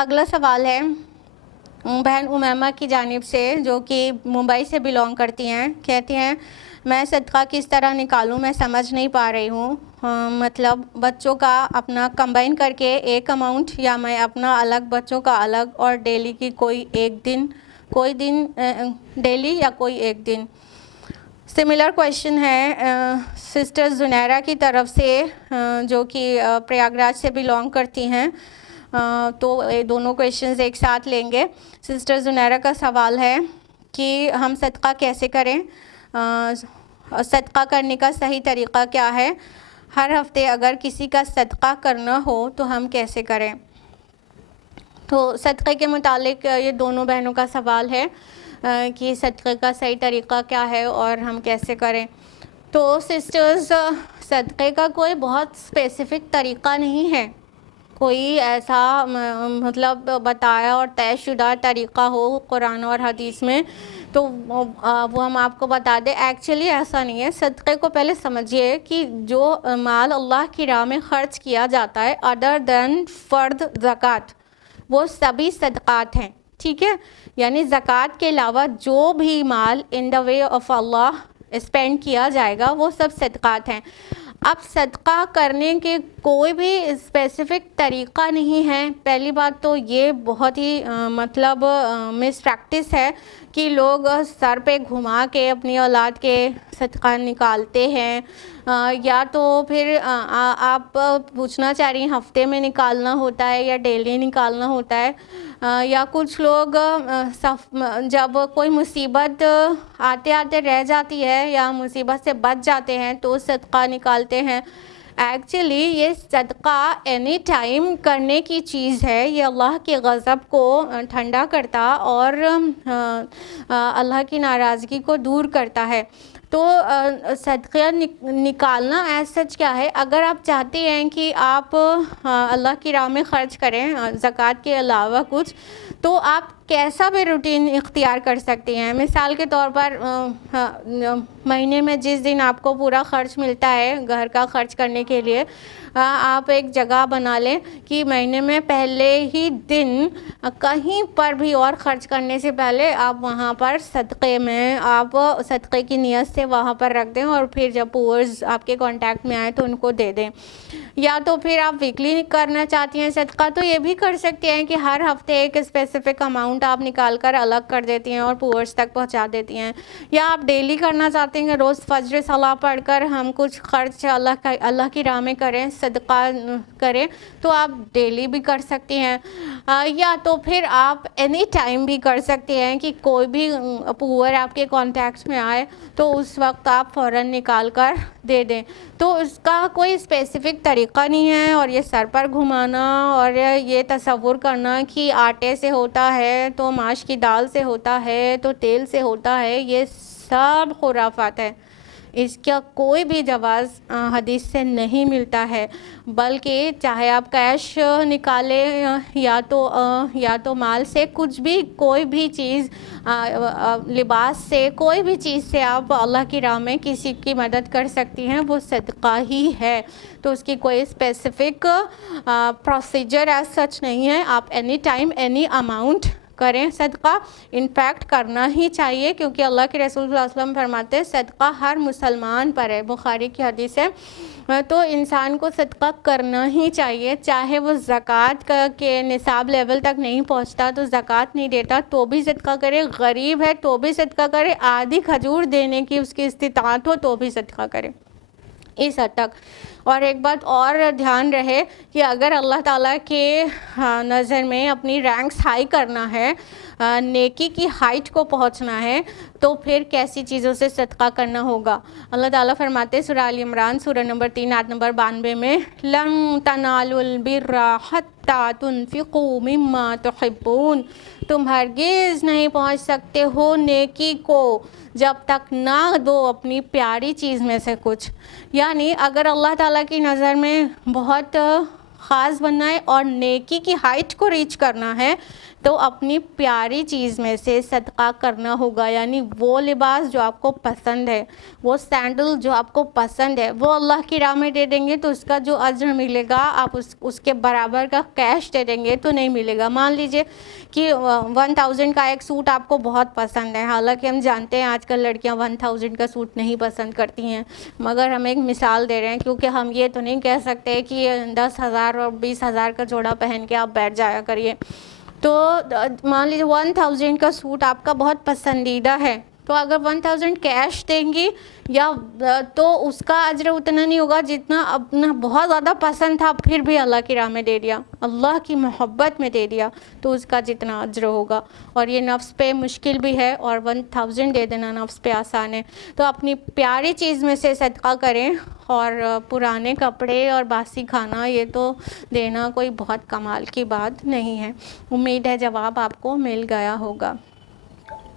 اگلا سوال ہے بہن امیمہ کی جانب سے، جو کہ ممبئی سے بلونگ کرتی ہیں. کہتی ہیں میں صدقہ کس طرح نکالوں، میں سمجھ نہیں پا رہی ہوں. مطلب بچوں کا اپنا کمبائن کر کے ایک اماؤنٹ، یا میں اپنا الگ بچوں کا الگ، اور ڈیلی کی کوئی دن ڈیلی یا کوئی ایک دن. سملر کویشچن ہے سسٹر زنیرہ کی طرف سے، جو کہ پریاگراج سے بلونگ کرتی ہیں. تو دونوں کویشچنز ایک ساتھ لیں گے. سسٹر زنیرہ کا سوال ہے کہ ہم صدقہ کیسے کریں، صدقہ کرنے کا صحیح طریقہ کیا ہے، ہر ہفتے اگر کسی کا صدقہ کرنا ہو تو ہم کیسے کریں. تو صدقے کے متعلق یہ دونوں بہنوں کا سوال ہے کہ صدقے کا صحیح طریقہ کیا ہے اور ہم کیسے کریں. تو سسٹرز، صدقے کا کوئی بہت اسپیسیفک طریقہ نہیں ہے، کوئی ایسا مطلب بتایا اور طے شدہ طریقہ ہو قرآن اور حدیث میں تو وہ ہم آپ کو بتا دیں. ایکچولی ایسا نہیں ہے. صدقے کو پہلے سمجھیے کہ جو مال اللہ کی راہ میں خرچ کیا جاتا ہے ادر دین فرض زکوٰۃ، وہ سبھی صدقات ہیں. ٹھیک ہے، یعنی زکوٰۃ کے علاوہ جو بھی مال ان دا وے آف اللہ اسپینڈ کیا جائے گا وہ سب صدقات ہیں. اب صدقہ کرنے کے کوئی بھی اسپیسیفک طریقہ نہیں ہے. پہلی بات تو یہ بہت ہی مطلب مس پریکٹس ہے کہ لوگ سر پہ گھما کے اپنی اولاد کے صدقہ نکالتے ہیں، یا تو پھر آپ پوچھنا چاہ رہی ہیں ہفتے میں نکالنا ہوتا ہے یا ڈیلی نکالنا ہوتا ہے، یا کچھ لوگ جب کوئی مصیبت آتے آتے رہ جاتی ہے یا مصیبت سے بچ جاتے ہیں تو صدقہ نکالتے ہیں. ایکچولی یہ صدقہ اینی ٹائم کرنے کی چیز ہے. یہ اللہ کے غضب کو ٹھنڈا کرتا اور اللہ کی ناراضگی کو دور کرتا ہے. تو صدقہ نکالنا ایز سچ کیا ہے، اگر آپ چاہتے ہیں کہ آپ اللہ کی راہ میں خرچ کریں زکوٰۃ کے علاوہ کچھ، تو آپ کیسا بھی روٹین اختیار کر سکتے ہیں. مثال کے طور پر مہینے میں جس دن آپ کو پورا خرچ ملتا ہے گھر کا خرچ کرنے کے لیے، آپ ایک جگہ بنا لیں کہ مہینے میں پہلے ہی دن کہیں پر بھی اور خرچ کرنے سے پہلے آپ وہاں پر صدقے میں آپ صدقے کی نیت سے وہاں پر رکھ دیں، اور پھر جب پورز آپ کے کانٹیکٹ میں آئے تو ان کو دے دیں. یا تو پھر آپ ویکلی کرنا چاہتی ہیں صدقہ تو یہ بھی کر سکتے ہیں کہ ہر ہفتے ایک اسپیسیفک اماؤنٹ آپ نکال کر الگ کر دیتی ہیں اور پورز تک پہنچا دیتی ہیں. یا آپ ڈیلی کرنا چاہتے ہیں کہ روز فجر صلاح پڑھ کر ہم کچھ خرچ اللہ کی راہ میں کریں، صدقہ کریں، تو آپ ڈیلی بھی کر سکتی ہیں. یا تو پھر آپ اینی ٹائم بھی کر سکتے ہیں کہ کوئی بھی پور آپ کے کانٹیکٹس میں آئے تو اس وقت آپ فوراً نکال کر دے دیں. تو اس کا کوئی اسپیسیفک طریقہ نہیں ہے، اور یہ سر پر گھمانا اور یہ تصور کرنا کہ آٹے سے ہوتا ہے تو ماش کی دال سے ہوتا ہے تو تیل سے ہوتا ہے، یہ سب خرافات ہے. اس کا کوئی بھی جواز حدیث سے نہیں ملتا ہے. بلکہ چاہے آپ کیش نکالیں یا تو مال سے، کچھ بھی کوئی بھی چیز، لباس سے، کوئی بھی چیز سے آپ اللہ کی راہ میں کسی کی مدد کر سکتی ہیں، وہ صدقہ ہی ہے. تو اس کی کوئی اسپیسیفک پروسیجر ایز سچ نہیں ہے. آپ اینی ٹائم اینی اماؤنٹ کریں صدقہ. انفیکٹ کرنا ہی چاہیے، کیونکہ اللہ کے رسول صلی اللہ علیہ وسلم فرماتے ہیں صدقہ ہر مسلمان پر ہے، بخاری کی حدیث ہے. تو انسان کو صدقہ کرنا ہی چاہیے، چاہے وہ زکوٰۃ کے نصاب لیول تک نہیں پہنچتا تو زکوٰۃ نہیں دیتا تو بھی صدقہ کرے، غریب ہے تو بھی صدقہ کرے، آدھی کھجور دینے کی اس کی استطاعت ہو تو بھی صدقہ کرے، اس حد تک. اور ایک بات اور دھیان رہے کہ اگر اللہ تعالیٰ کے نظر میں اپنی رینکس ہائی کرنا ہے، نیکی کی ہائٹ کو پہنچنا ہے، تو پھر کیسی چیزوں سے صدقہ کرنا ہوگا. اللہ تعالیٰ فرماتے سورہ آل عمران سورہ نمبر 3 آیت نمبر 92 میں لَن تَنَالُوا الْبِرَّ حَتَّىٰ تُنْفِقُوا مِمَّا تُحِبُّونَ، تم ہرگز نہیں پہنچ سکتے ہو نیکی کو جب تک نہ دو اپنی پیاری چیز میں سے کچھ. یعنی اگر اللہ تعالیٰ کی نظر میں بہت خاص بننا ہے اور نیکی کی ہائٹ کو ریچ کرنا ہے تو اپنی پیاری چیز میں سے صدقہ کرنا ہوگا. یعنی وہ لباس جو آپ کو پسند ہے, وہ سینڈل جو آپ کو پسند ہے, وہ اللہ کی راہ میں دے دیں گے تو اس کا جو اجر ملے گا آپ اس کے برابر کا کیش دے دیں گے تو نہیں ملے گا. مان لیجئے کہ 1000 کا ایک سوٹ آپ کو بہت پسند ہے, حالانکہ ہم جانتے ہیں آج کل لڑکیاں 1000 کا سوٹ نہیں پسند کرتی ہیں, مگر ہم ایک مثال دے رہے ہیں کیونکہ ہم یہ تو نہیں کہہ سکتے کہ 10,000 اور 20,000 کا جوڑا پہن کے آپ بیٹھ جایا کریے. تو مان لیجیے 1000 کا سوٹ آپ کا بہت پسندیدہ ہے, تو اگر 1000 کیش دیں گی یا تو اس کا اجر اتنا نہیں ہوگا جتنا اپنا بہت زیادہ پسند تھا پھر بھی اللہ کی راہ میں دے دیا, اللہ کی محبت میں دے دیا تو اس کا جتنا اجر ہوگا. اور یہ نفس پہ مشکل بھی ہے اور 1000 دے دینا نفس پہ آسان ہے. تو اپنی پیاری چیز میں سے صدقہ کریں, اور پرانے کپڑے اور باسی کھانا یہ تو دینا کوئی بہت کمال کی بات نہیں ہے. امید ہے جواب آپ کو مل گیا ہوگا.